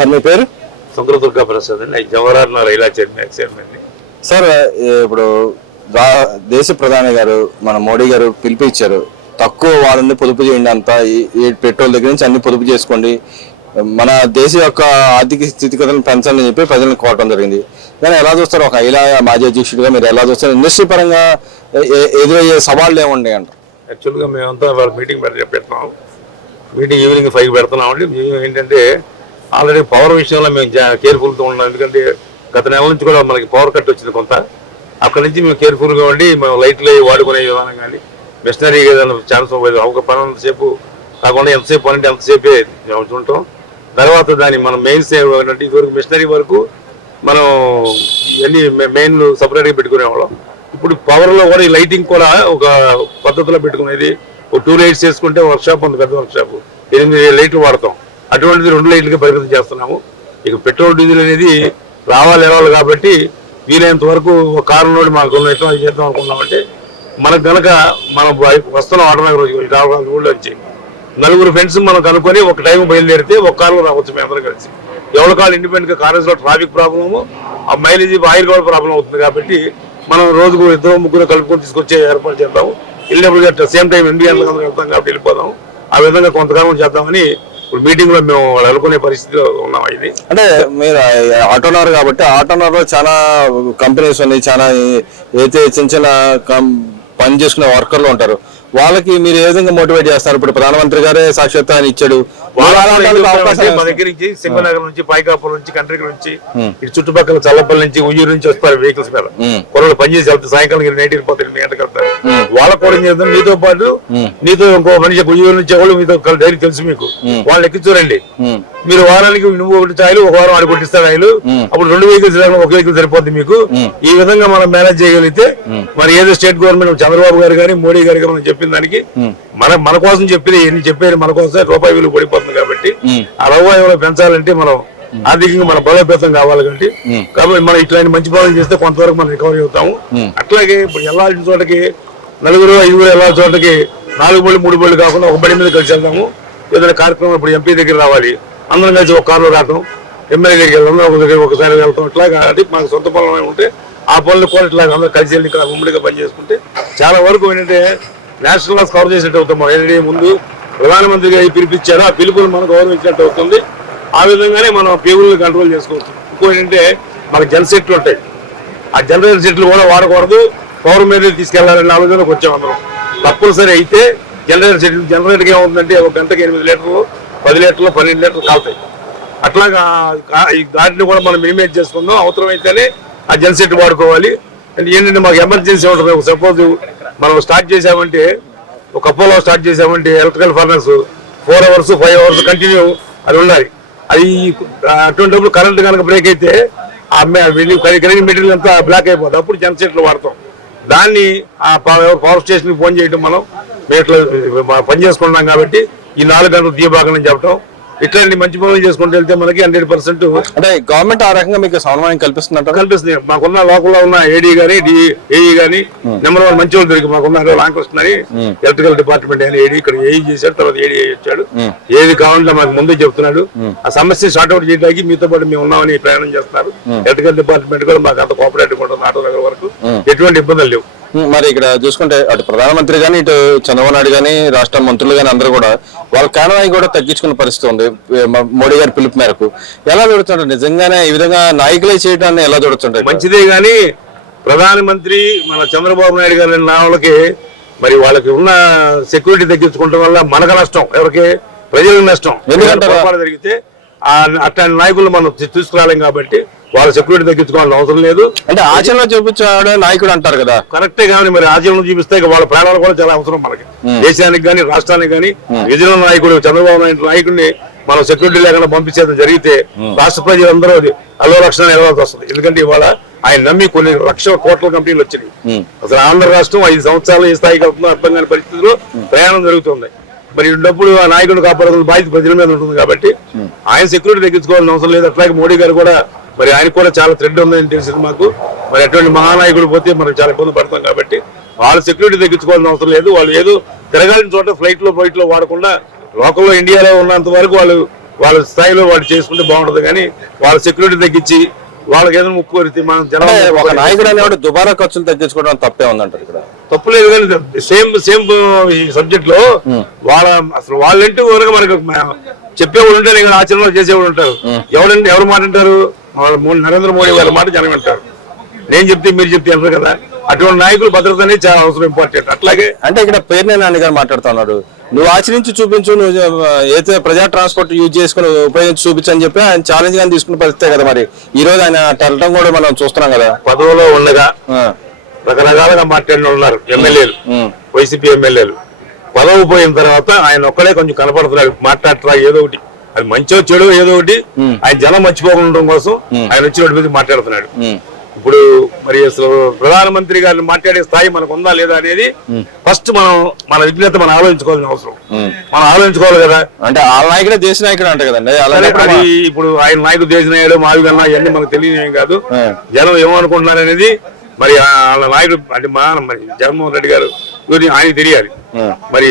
Sir మీ పేరు? దుర్గా ప్రసాద్ అండి. Jawaharlal railway chairman. Sir ఇప్పుడు దేశ ప్రధాని గారు మన మోడీ గారు పిలిపించారు, తక్కువ వాళ్ళని పొదుపు చేయండి, అంతా ఈ పెట్రోల్ దగ్గర నుంచి అన్ని పొదుపు చేసుకోండి, మన దేశ యొక్క ఆర్థిక స్థితిగతులను పెంచాలని చెప్పి ప్రజలను కోరడం జరిగింది. కానీ ఎలా చూస్తారు, ఒక ఇలా మాజీ అధ్యక్షుడిగా మీరు ఎలా చూస్తారు? ఇండస్ట్రీ పరంగా ఎదురయ్యే సవాళ్ళు ఏముండే అంట? యాక్చువల్గా మేమంతా వాళ్ళ మీటింగ్ పెడుతున్నాం. మీటింగ్ ఈవినింగ్ 5 పెడుతున్నాం అండి. మేము ఏంటంటే ఆల్రెడీ పవర్ విషయంలో మేము కేర్ఫుల్గా ఉన్నాం. ఎందుకంటే గత నెల నుంచి కూడా మనకి పవర్ కట్ వచ్చింది కొంత. అక్కడి నుంచి మేము కేర్ఫుల్గా ఉండి మేము లైట్లు వాడుకునే విధానం కానీ మిషనరీ ఏదైనా ఛాన్స్ ఒక పని అంతసేపు కాకుండా ఎంతసేపు పని అంటే అంతసేపే ఉంటుంటాం. తర్వాత దాన్ని మనం మెయిన్స్ ఏంటంటే ఇదివరకు మిషనరీ వరకు మనం ఇవన్నీ మెయిన్లు సపరేట్గా పెట్టుకునేవాళ్ళం. ఇప్పుడు పవర్లో కూడా ఈ లైటింగ్ కూడా ఒక పద్ధతిలో పెట్టుకునేది. ఒక 2 లైట్స్ వేసుకుంటే వర్క్షాప్ ఉంది, పెద్ద వర్క్షాప్, 8 లైట్లు వాడతాం. అటువంటిది 2 లైట్లకి పరిమితం చేస్తున్నాము. ఇక పెట్రోల్ డీజిల్ అనేది రావాలి కాబట్టి వీలైనంత వరకు ఒక కారు నుండి మాకు ఎట్లా చేద్దాం అనుకున్నామంటే మనకు కనుక మనం వస్తున్న ఆటోనగర్ ఊళ్ళో వచ్చి 4 ఫ్రెండ్స్ మనం కనుక్కొని ఒక టైం బయలుదేరితే ఒక కారులో రావచ్చు మేము అందరం కలిసి. ఎవరి కాళ్ళు ఇండిపెండెంట్గా కాలేజ్లో ట్రాఫిక్ ప్రాబ్లము, ఆ మైలేజ్ ఆయిల్ కూడా ప్రాబ్లం అవుతుంది కాబట్టి మనం రోజుకు 2-3 కలుపుకొని తీసుకొచ్చే ఏర్పాటు చేద్దాము. వెళ్ళినప్పుడు సేమ్ టైం 8 గంటలకు వెళ్తాం కాబట్టి వెళ్ళిపోదాం. ఆ విధంగా కొంతకాలం చేద్దామని ఇప్పుడు మీటింగ్ లో మేము అనుకునే పరిస్థితిలో ఉన్నాం. ఇది అంటే మీరు ఆటోనర్ కాబట్టి ఆటోనర్ లో చాలా కంపెనీస్ ఉన్నాయి, చాలా అయితే చిన్న చిన్న పని చేసుకునే వర్కర్లు ఉంటారు. వాళ్ళకి మీరు ఏ విధంగా మోటివేట్ చేస్తారు? ఇప్పుడు ప్రధానమంత్రి గారే సాక్షాత్ ఆయన ఇచ్చాడు. మా దగ్గర నుంచి సింగనగర్ నుంచి, పైకాపురం నుంచి, కంట్రీ నుంచి, ఇటు చుట్టుపక్కల చల్లపల్లి నుంచి, ఉయ్యూరు నుంచి వస్తారు వెహికల్స్ మీద. కొరలు పనిచేసి వెళ్తారు, సాయంకాలం 8 గంటలకు వెళ్తారు. వాళ్ళకు కూడా ఏం చేద్దాం, మీతో పాటు నీతో ఇంకో మనిషి ఉయ్యూరు నుంచి ఎవరు మీతో డైరీ తెలుసు మీకు, వాళ్ళు ఎక్కించురండి. మీరు వారానికి నువ్వు 1 ఛాయలు, ఒక వారం ఆడి కొట్టిస్తారు ఆయిలు. అప్పుడు 2 వెహికల్స్ ఒక వెహికల్ సరిపోద్ది మీకు. ఈ విధంగా మనం మేనేజ్ చేయగలిగితే మరి ఏదో స్టేట్ గవర్నమెంట్ చంద్రబాబు గారు కానీ మోడీ గారికి మనం చెప్పిన దానికి మన కోసం చెప్పేది ఎన్ని చెప్పారు, మన కోసం రూపాయి విలువ పడిపోతుంది కాబట్టి ఆ రూపాయి విలువ పెంచాలంటే మనం ఆర్థికంగా మన బలోపేతం కావాలి కాబట్టి మనం ఇట్లాంటి మంచి పనులు చేస్తే కొంతవరకు మనం రికవరీ అవుతాము. అట్లాగే ఇప్పుడు వెళ్ళాల్సిన చోటకి 4-5 వెళ్ళాల్సిన చోటకి 4 బళ్ళు 3 బళ్ళు కాకుండా ఒక బడి మీద కలిసి వెళ్దాము. ఏదైనా కార్యక్రమం ఇప్పుడు ఎంపీ దగ్గర రావాలి, అందరం కలిసి ఒక కారులో రావటం, ఎమ్మెల్యే దగ్గరికి వెళ్దాం, ఒకసారి వెళ్తాం. ఇట్లాగా అంటే మాకు సొంత పొలం ఉంటే ఆ పనులు కూడా ఇట్లా అందరూ కలిసి వెళ్ళి ఇక్కడ ఉమ్మడిగా పనిచేసుకుంటే చాలా వరకు ఏంటంటే నేషనల్ లాస్ కవర్ చేసినట్టు అవుతాం. ఏంటంటే ముందు ప్రధానమంత్రి గారు పిలిపించారు, ఆ పిలుపుని మనం గౌరవించినట్టు అవుతుంది. ఆ విధంగానే మనం పీపుల్ని కంట్రోల్ చేసుకోవచ్చు. ఇంకో ఏంటంటే మనకు జన సెట్లు ఉంటాయి, ఆ జనరేటర్ సెట్లు కూడా వాడకూడదు, పవర్ మీద తీసుకెళ్లాలనే ఆలోచనకు వచ్చాం అందరం. తప్పనిసరి అయితే జనరేటర్కి ఏమవుతుందంటే ఒక గంటకి 8 లీటర్లు, 10 లీటర్లు, 12 లీటర్లు కాలుతాయి. అట్లాగా ఈ దాటిని కూడా మనం మినిమైజ్ చేసుకుందాం. అవసరమైతేనే ఆ జన్ సెట్ వాడుకోవాలి. అంటే ఏంటంటే మాకు ఎమర్జెన్సీ ఉంటుంది. సపోజ్ మనం స్టార్ట్ చేసామంటే, ఒక అపోలో స్టార్ట్ చేసామంటే electrical furnace 4 hours 5 hours continue అది ఉండాలి. అది అటువంటిప్పుడు కరెంట్ కనుక బ్రేక్ అయితే ఆ కలిగిన మెటీరియల్ అంతా బ్లాక్ అయిపోతుంది. అప్పుడు జన్ సెట్లు వాడతాం. దాన్ని ఆ పవర్ స్టేషన్కి ఫోన్ చేయడం, మేము ఇట్లా పని చేసుకుంటున్నాం కాబట్టి ఈ 4 గంటలు దీయబాగం చెప్పడం, ఇట్లాంటి మంచి పనులు చేసుకుంటూ వెళ్తే మనకి 100% అంటే గవర్నమెంట్ ఆ రకంగా మీకు సమన్వయం కల్పిస్తుంది. మాకున్న లోకల్లో ఉన్న ఏడీ గానీ ఏఈ గానీ నెంబర్ 1 మంచి వాళ్ళు దొరికి మాకున్నారు. రామకృష్ణ అని ఎలక్ట్రికల్ డిపార్ట్మెంట్ అని ఏడీ ఇక్కడ ఏఈ చేశాడు, తర్వాత ఏడీ వచ్చాడు. ఏది కావాలంటే మాకు ముందే చెప్తున్నాడు. ఆ సమస్య సార్ట్అవుట్ చేయడానికి మీతో పాటు మేము ఉన్నామని ప్రయాణం చేస్తున్నారు. ఎలక్ట్రికల్ డిపార్ట్మెంట్ కూడా మాకు అంత కోఆపరేటివ్ ఉంటుంది. ఆటో నగర్ వరకు ఎటువంటి ఇబ్బందులు లేవు. మరి ఇక్కడ చూసుకుంటే అటు ప్రధానమంత్రి గానీ, ఇటు చంద్రబాబు నాయుడు గానీ, రాష్ట్ర మంత్రులు గానీ అందరూ కూడా వాళ్ళ కారణాయి కూడా తగ్గించుకునే పరిస్థితి ఉంది మోడీ గారి పిలుపు మేరకు. ఎలా చూడుతుంటారు నిజంగానే ఈ విధంగా నాయకులే చేయడాన్ని ఎలా చూడుతుంటారు? మంచిదే గానీ ప్రధానమంత్రి మన చంద్రబాబు నాయుడు గారి వాళ్ళకి మరి వాళ్ళకి ఉన్న సెక్యూరిటీ తగ్గించుకోవడం వల్ల మనకు నష్టం, ఎవరికి ప్రజలకు నష్టం. ఎందుకంటే జరిగితే అట్లాంటి నాయకులు మనం తీసుకురాలేం కాబట్టి వాళ్ళ సెక్యూరిటీ తగ్గించుకోవాల్సిన అవసరం లేదు. అంటే ఆచరణ చూపించాడు నాయకుడు అంటారు కదా, కరెక్టే. కానీ మరి ఆచరణ చూపిస్తే వాళ్ళ ప్రాణాలు కూడా చాలా అవసరం మనకి, దేశానికి కానీ రాష్ట్రానికి కానీ. విజయనగరం నాయకుడు చంద్రబాబు నాయుడు నాయకుడిని మనం సెక్యూరిటీ లేకుండా పంపించేది జరిగితే రాష్ట్ర ప్రజలందరూ అల్లో రక్షణ నిలవాల్సి వస్తుంది. ఎందుకంటే ఇవాళ ఆయన నమ్మి కొన్ని లక్షల కోట్ల కంపెనీలు వచ్చినాయి. అసలు ఆంధ్ర రాష్ట్రం 5 సంవత్సరాలు ఏ స్థాయికి అవుతుందో అర్థం కాని పరిస్థితిలో ప్రయాణం జరుగుతుంది. మరి డబ్బులు ఆ నాయకుడు కాపాడాల్సిన బాధ్యత ప్రజల మీద ఉంటుంది కాబట్టి ఆయన సెక్యూరిటీ తగ్గించుకోవాల్సిన అవసరం లేదు. అట్లాగే మోడీ గారు కూడా మరి ఆయన కూడా చాలా థ్రెడ్ ఉందని తెలిసింది మాకు. మరి అటువంటి మహానాయకుడు పోతే మనం చాలా ఇబ్బంది పడతాం కాబట్టి వాళ్ళు సెక్యూరిటీ తగ్గించుకోవాల్సిన అవసరం లేదు. వాళ్ళు ఏదో తిరగాల్సిన చోట ఫ్లైట్ లో వాడకుండా లోకల్లో ఇండియాలో ఉన్నంత వరకు వాళ్ళు వాళ్ళ స్థాయిలో వాళ్ళు చేసుకుంటే బాగుంటది కానీ వాళ్ళ సెక్యూరిటీ తగ్గించి వాళ్ళకి ఏదైనా ముప్పు వరితే మనం జనం ఒక నాయకుడు అనేవాడు దుబారా ఖర్చులు తగ్గించుకోవడం తప్పే ఉందంటారు ఇక్కడ. తప్పులేదు కానీ సేమ్ ఈ సబ్జెక్ట్ లో వాళ్ళ అసలు వాళ్ళంటే ఊరగా మనకు చెప్పేవాళ్ళు ఉంటారు, ఇక్కడ ఆచరణలో చేసేవాళ్ళు ఉంటారు. ఎవరు మాట అంటారు? నరేంద్ర మోడీ వాళ్ళ మాట జనం అంటారు. నేను చెప్తే మీరు చెప్తే అంటారు కదా, అటువంటి నాయకులు భద్రత అనేది చాలా అవసరం, ఇంపార్టెంట్. అట్లాగే అంటే ఇక్కడ పేర్నే నాని గారు మాట్లాడుతున్నారు, నువ్వు ఆచరించి చూపించు, నువ్వు ఏదైతే ప్రజా ట్రాన్స్పోర్ట్ యూజ్ చేసుకుని ఉపయోగించి చూపించు అని చెప్పి ఆయన ఛాలెంజ్ గానీ తీసుకున్న పరిస్థితే కదా. మరి ఈ రోజు ఆయన వెళ్ళడం కూడా మనం చూస్తున్నాం కదా. పదవిలో ఉండగా రకరకాలుగా మాట్లాడిన ఉన్నారు ఎమ్మెల్యేలు, వైసీపీ ఎమ్మెల్యేలు. పదవి పోయిన తర్వాత ఆయన ఒక్కడే కొంచెం కనపడుతున్నాడు, మాట్లాడరా ఏదో ఒకటి, అది మంచో చెడు ఏదో ఒకటి ఆయన జనం మర్చిపోకుండా కోసం ఆయన వచ్చినట్టు మీద మాట్లాడుతున్నాడు. ఇప్పుడు మరి అసలు ప్రధానమంత్రి గారిని మాట్లాడే స్థాయి మనకు ఉందా లేదా అనేది ఫస్ట్ మన విజ్ఞత మనం ఆలోచించుకోవాల్సిన అవసరం. మనం ఆలోచించుకోవాలి కదా. అంటే ఆ నాయకుడే దేశ నాయకుడు అంట కదండి. అది ఇప్పుడు ఆయన నాయకుడు దేశ నాయుడు మావి కన్నా ఇవన్నీ మనకు తెలియదు కాదు. జనం ఏమనుకుంటున్నారు అనేది మరి వాళ్ళ నాయకుడు అంటే మరి జగన్మోహన్ రెడ్డి గారు గురించి ఆయన తెలియాలి. మరి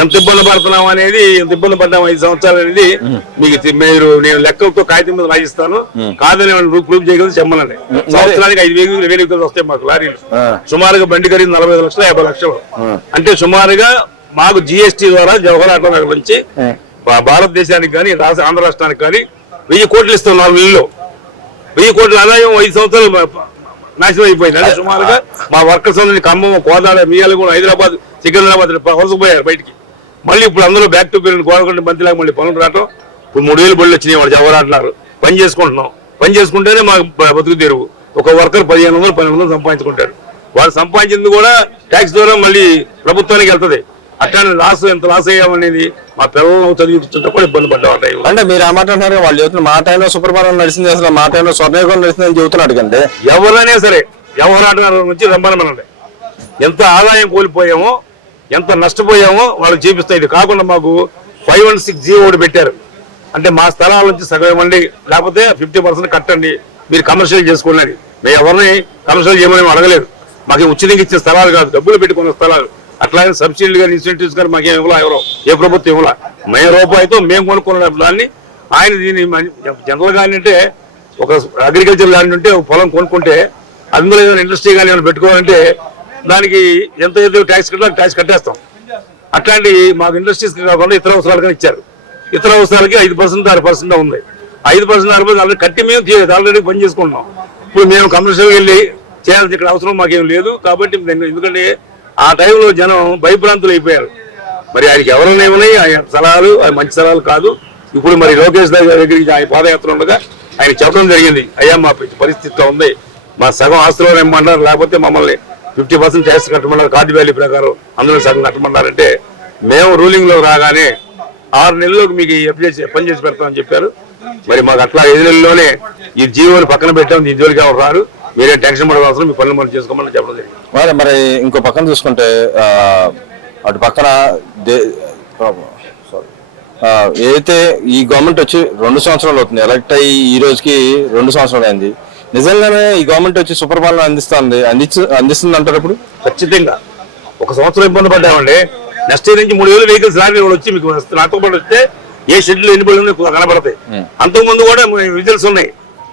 ఎంత ఇబ్బంది పడుతున్నాం అనేది, ఎంత ఇబ్బంది పడ్డాం 5 సంవత్సరాలు అనేది మీరు నేను లెక్కలతో కాగితం మీద రాయిస్తాను, కాదని ప్రూఫ్ చేయగలిసి చెప్పమనండి. సంవత్సరానికి 5,000 వస్తాయి మాకు లారీలు. సుమారుగా బండి ఖరీదు 45 లక్షలు 50 లక్షలు. అంటే సుమారుగా మాకు GST ద్వారా జవహర్ ఆటో నగర్ నుంచి భారతదేశానికి కానీ ఆంధ్ర రాష్ట్రానికి కానీ 1000 కోట్లు ఇస్తాం. 4 నెలల్లో 1000 కోట్ల ఆదాయం 5 సంవత్సరాలు నాశనం అయిపోయింది. అంటే సుమారుగా మా వర్కర్స్ అందరినీ ఖమ్మం, కోదాడ, మియాలగూడ, హైదరాబాద్, సికింద్రాబాద్ వలసపోయారు బయటికి. మళ్ళీ ఇప్పుడు అందరూ బ్యాక్ టు పేరు కోరకుండా మంత్రిలాగా మళ్ళీ పనులు రావటం. ఇప్పుడు 3,000 బళ్ళు వచ్చినాయి, వాళ్ళు జవహర్ అంటున్నారు. పని చేసుకుంటున్నాం, పని చేసుకుంటేనే మాకు బతుకు తెరువు. ఒక వర్కర్ 1,500 1,200 సంపాదించుకుంటారు. వాళ్ళు సంపాదించింది కూడా ట్యాక్స్ ద్వారా మళ్ళీ ప్రభుత్వానికి వెళ్తుంది. అట్లానే ఎంత లాస్ అయ్యామనేది మా పిల్లలు చదివిస్తుంటే కూడా ఇబ్బంది పడ్డాయి. అంటే మీరు ఆ మాట అంటున్నారు, వాళ్ళు చెబుతున్న మా టైంలో సుప్రభాతం నడిచింది, అసలు మా టైంలో స్వర్ణయుగం నడిచిందని చెబుతున్నాడు కంటే. ఎవరైనా సరే జవహర్ ఆటో నుంచి రమ్మనమనండి. ఎంత ఆదాయం కోల్పోయామో, ఎంత నష్టపోయామో వాళ్ళకి చూపిస్తాయి. ఇది కాకుండా మాకు 516G ఒకటి పెట్టారు. అంటే మా స్థలాల నుంచి సగం ఇవ్వండి, లేకపోతే 50% కట్టండి, మీరు కమర్షియల్ చేసుకోండి. మేము ఎవరిని కమర్షియల్ చేయమని అడగలేదు. మాకు ఉచితంగా ఇచ్చే స్థలాలు కాదు, డబ్బులు పెట్టుకున్న స్థలాలు. అట్లాగే సబ్సిడీలు కానీ ఇన్సెంటివ్స్ కానీ మాకేం ఇవ్వాలా, ఎవరో ఏ ప్రభుత్వం ఇవ్వాలా. మేము రూపాయితో మేము కొనుక్కున్న దాన్ని ఆయన దీన్ని జనరల్ గా అంటే ఒక అగ్రికల్చర్ ల్యాండ్ ఉంటే ఒక పొలం కొనుక్కుంటే అందులో ఏదైనా ఇండస్ట్రీ కానీ ఏమైనా పెట్టుకోవాలంటే దానికి ఎంత ఏదో ట్యాక్స్ కట్టాలి, ట్యాక్స్ కట్టేస్తాం. అట్లాంటి మాకు ఇండస్ట్రీస్ కాకుండా ఇతర అవసరాలు కానీ ఇచ్చారు. ఇతర అవసరాలకి 5% 6% ఉంది. 5% 6% ఆల్రెడీ కట్టి మేము ఆల్రెడీ పని చేసుకుంటున్నాం. ఇప్పుడు మేము కమర్షియల్కి వెళ్ళి చేయాల్సి ఇక్కడ అవసరం మాకేం లేదు. కాబట్టి ఎందుకంటే ఆ టైంలో జనం భయభ్రాంతులు అయిపోయారు. మరి ఆయనకి ఎవరైనా ఏమన్నాయి ఆయన సలహాలు, ఆయన మంచి సలహాలు కాదు. ఇప్పుడు మరి లోకేష్ దగ్గరికి ఆయన పాదయాత్ర ఉండగా ఆయన చెప్పడం జరిగింది, అయ్యా మా పరిస్థితిలో ఉంది, మా సగం ఆస్తులో ఏమన్నారు, లేకపోతే మమ్మల్ని 50% ట్యాక్స్ కట్టమన్నారు, కార్డు వ్యాలీ ప్రకారం అందులో సగం కట్టమన్నారంటే మేము రూలింగ్ లో రాగానే 6 నెలల్లోకి మీకు పని చేసి పెడతామని చెప్పారు. మరి మాకు అట్లా 5 నెలల్లోనే ఈ జీవోని పక్కన పెట్టాం, ఈ జోలికి ఎవరు రారు, మీరే టెన్షన్ పడవలసిన మీ పనులు మనం చేసుకోమని చెప్పడం జరిగింది. మరి ఇంకో పక్కన చూసుకుంటే అటు పక్కన ఏదైతే ఈ గవర్నమెంట్ వచ్చి 2 సంవత్సరాలు అవుతుంది, ఎలక్ట్ అయ్యి ఈ రోజుకి 2 సంవత్సరాలు అయింది. నిజంగానే ఈ గవర్నమెంట్ వచ్చి సుపరిపాలన అందిస్తుంది అంటారు. ఇప్పుడు ఖచ్చితంగా 1 సంవత్సరం ఇబ్బంది పడ్డామండి. నెక్స్ట్ ఇయర్ నుంచి 3,000 వెహికల్స్ లారీ వచ్చి మీకు నాతో పాటు వస్తే ఏ షెడ్యూల్ ఎన్ని బళ్ళు ఉన్నాయి కనబడతాయి. అంతకుముందు కూడా విజిల్స్ ఉన్నాయి,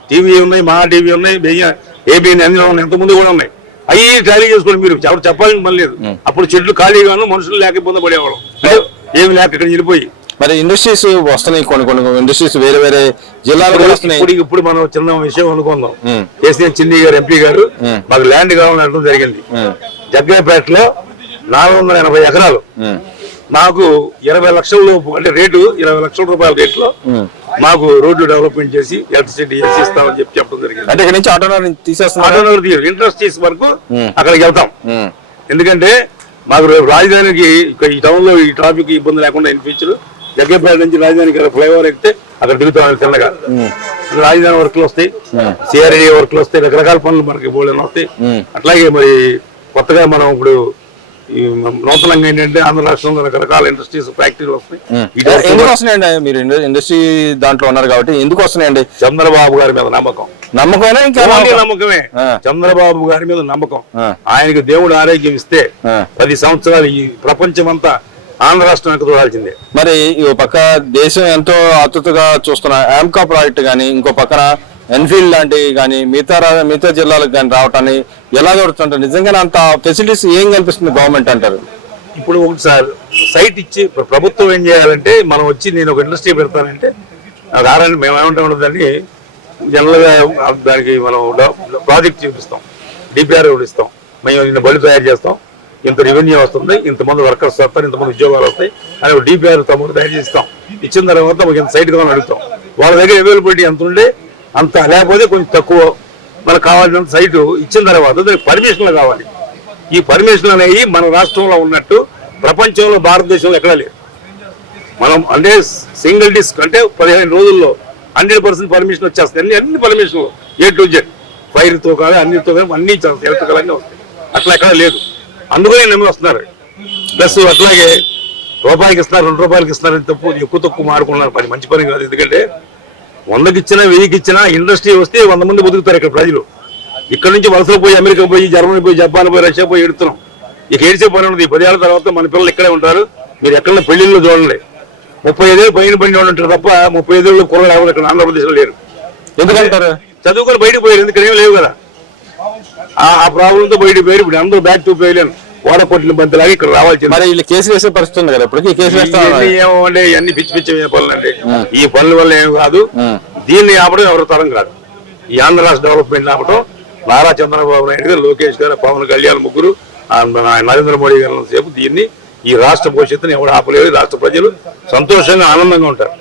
టీవీ ఉన్నాయి, మా టీవీ ఉన్నాయి, ఏబిఎన్ అన్ని ఉన్నాయి, అంతకుముందు కూడా ఉన్నాయి. అవి ట్యాలీ చేసుకోండి. మీరు ఎవరు చెప్పాలని పని లేదు. అప్పుడు చెట్లు ఖాళీగాను, మనుషులు లేక ఇబ్బంది పడేవాళ్ళం, ఏమి లేక ఇక్కడ వెళ్ళిపోయి. మరి ఇండస్ట్రీస్ వస్తున్నాయి, కొన్ని ఇండస్ట్రీస్ వేరే వేరే జిల్లాలో వస్తున్నాయి. ఇప్పుడు మనం చిన్న విషయం అనుకుందాం. కేసీఆర్ చిన్ని గారు ఎంపీ గారు మాకు ల్యాండ్ కావాలని అనడం జరిగింది. జగ్గయ్యపేటలో 480 ఎకరాలు మాకు 20 లక్షల లోపు, అంటే రేటు 20 లక్షల రూపాయల రేట్లో మాకు రోడ్లు డెవలప్మెంట్ చేసి ఎలక్ట్రిసిటీ ఇస్తామని చెప్పడం జరిగింది. అంటే ఇక్కడ నుంచి ఆటోనగర్ తీసేస్తాం, ఆటోనగర్ ఇండస్ట్రీస్ వరకు అక్కడికి వెళ్తాం. ఎందుకంటే మాకు రాజధానికి ఈ టౌన్ లో ఈ ట్రాఫిక్ ఇబ్బంది లేకుండా ఇన్ ఫ్యూచర్ జగ్గయ్యపేట నుంచి రాజధానికి ఫ్లైఓవర్ ఎక్కితే అక్కడ దిగుతాం తిన్నగా. రాజధాని వర్క్లు వస్తాయి, సిఆర్ఏ వర్క్లు వస్తాయి, రకరకాల పనులు మనకి బోల్డెన్ వస్తాయి. అట్లాగే మరి కొత్తగా మనం ఇప్పుడు నూతనంగా ఏంటంటే ఆంధ్ర రాష్ట్రంలో రకరకాల ఇండస్ట్రీస్ ఫ్యాక్టరీలు వస్తాయి. ఎందుకు వస్తున్నాయండి? మీరు ఇండస్ట్రీ దాంట్లో ఉన్నారు కాబట్టి ఎందుకు వస్తున్నాయండి? చంద్రబాబు గారి మీద నమ్మకమే. చంద్రబాబు గారి మీద నమ్మకం. ఆయనకి దేవుడు ఆరోగ్యం ఇస్తే 10 సంవత్సరాలు ఈ ప్రపంచం అంతా ఆంధ్ర రాష్ట్రం వెనక చూడాల్సిందే. మరి ఈ పక్క దేశం ఎంతో ఆతృతగా చూస్తున్న ఆమ్కా ప్రాజెక్ట్ కానీ, ఇంకో పక్కన ఎన్ఫీల్డ్ లాంటివి కానీ మిగతా జిల్లాలకు కానీ రావటాన్ని ఎలా జరుగుతుంటారు? నిజంగానే అంత ఫెసిలిటీస్ ఏం కల్పిస్తుంది గవర్నమెంట్ అంటారు? ఇప్పుడు ఒకసారి సైట్ ఇచ్చి ప్రభుత్వం ఏం చేయాలంటే, మనం వచ్చి నేను ఒక ఇండస్ట్రీ పెడతానంటే నాకు ఆరండి మేము ఏమంటాం దాన్ని జనరల్గా దానికి మనం ప్రాజెక్ట్ చూపిస్తాం, డిపిఆర్ ఇస్తాం, మేము నిన్న బళ్ళు తయారు చేస్తాం, ఇంత రెవెన్యూ వస్తుంది, ఇంతమంది వర్కర్స్ వస్తారు, ఇంతమంది ఉద్యోగాలు వస్తాయి అని ఒక డిపిఆర్ తమ్ముడు తయారు చేస్తాం. ఇచ్చిన తర్వాత మాకు ఇంత సైట్ కావాలని అడుగుతాం. వాళ్ళ దగ్గర అవైలబిలిటీ ఎంత ఉండే అంత, లేకపోతే కొంచెం తక్కువ మనకు కావాల్సినంత సైటు ఇచ్చిన తర్వాత దానికి పర్మిషన్లు కావాలి. ఈ పర్మిషన్లు అనేవి మన రాష్ట్రంలో ఉన్నట్టు ప్రపంచంలో భారతదేశంలో ఎక్కడా లేదు. మనం అంటే సింగిల్ డిస్క్ అంటే 15 రోజుల్లో 100% పర్మిషన్ వచ్చేస్తాయి. అన్ని పర్మిషన్లు A to Z, ఫైర్తో కానీ అన్నిటితో కానీ అన్ని ఎలక్ట్రికల్గా వస్తాయి. అట్లా ఎక్కడ లేదు. అందుకనే నమ్మి వస్తున్నారు. ప్లస్ అట్లాగే రూపాయికి ఇస్తున్నారు, 2 రూపాయలకి ఇస్తున్నారని తప్పు ఎక్కువ తక్కువ మారుకున్నారు. పని మంచి పని కాదు. ఎందుకంటే 100కి ఇచ్చినా 1000కి ఇచ్చినా ఇండస్ట్రీ వస్తే 100 మంది బతుకుతారు ఇక్కడ ప్రజలు. ఇక్కడ నుంచి వలసలు పోయి అమెరికా పోయి, జర్మనీ పోయి, జపాన్ పోయి, రష్యా పోయి ఎడుతున్నాం. ఇక ఏడ్చే పని ఉండదు. ఈ 10 ఏళ్ళ తర్వాత మన పిల్లలు ఇక్కడే ఉంటారు. మీరు ఎక్కడ పెళ్లిళ్ళు చూడండి, 35 ఏళ్ళు పైన పడిన వాళ్ళు ఉంటారు తప్ప 35 ఏళ్ళు కుర్రలు ఎవరు ఇక్కడ ఆంధ్రప్రదేశ్లో లేరు. ఎందుకంటారు? చదువుకొని బయటకు పోయారు. ఎందుకంటే ఏం లేవు కదా. ఆ ప్రాబ్లంతో బయటకు పోయారు. ఇప్పుడు అందరూ బ్యాక్ టు పోయలేను. ఓడపొట్టిన బంతిలాగా ఇక్కడ రావాల్సింది. మరి వీళ్ళు కేసులు వేసే పరిస్థితి ఉంది కదా, ఇప్పటికీ కేసులు ఏమంటే ఇవన్నీ పిచ్చి పిచ్చి పనులు అండి. ఈ పనుల వల్ల ఏం కాదు. దీన్ని ఆపడం ఎవరి తరం కాదు. ఈ ఆంధ్ర రాష్ట్ర డెవలప్మెంట్ ఆపడం నారా చంద్రబాబు నాయుడు గారు, లోకేష్ గారు, పవన్ కళ్యాణ్ ముగ్గురు, నరేంద్ర మోడీ గారు సేపు దీన్ని ఈ రాష్ట్ర భవిష్యత్తుని ఎవరు ఆపలేదు. రాష్ట్ర ప్రజలు సంతోషంగా ఆనందంగా ఉంటారు.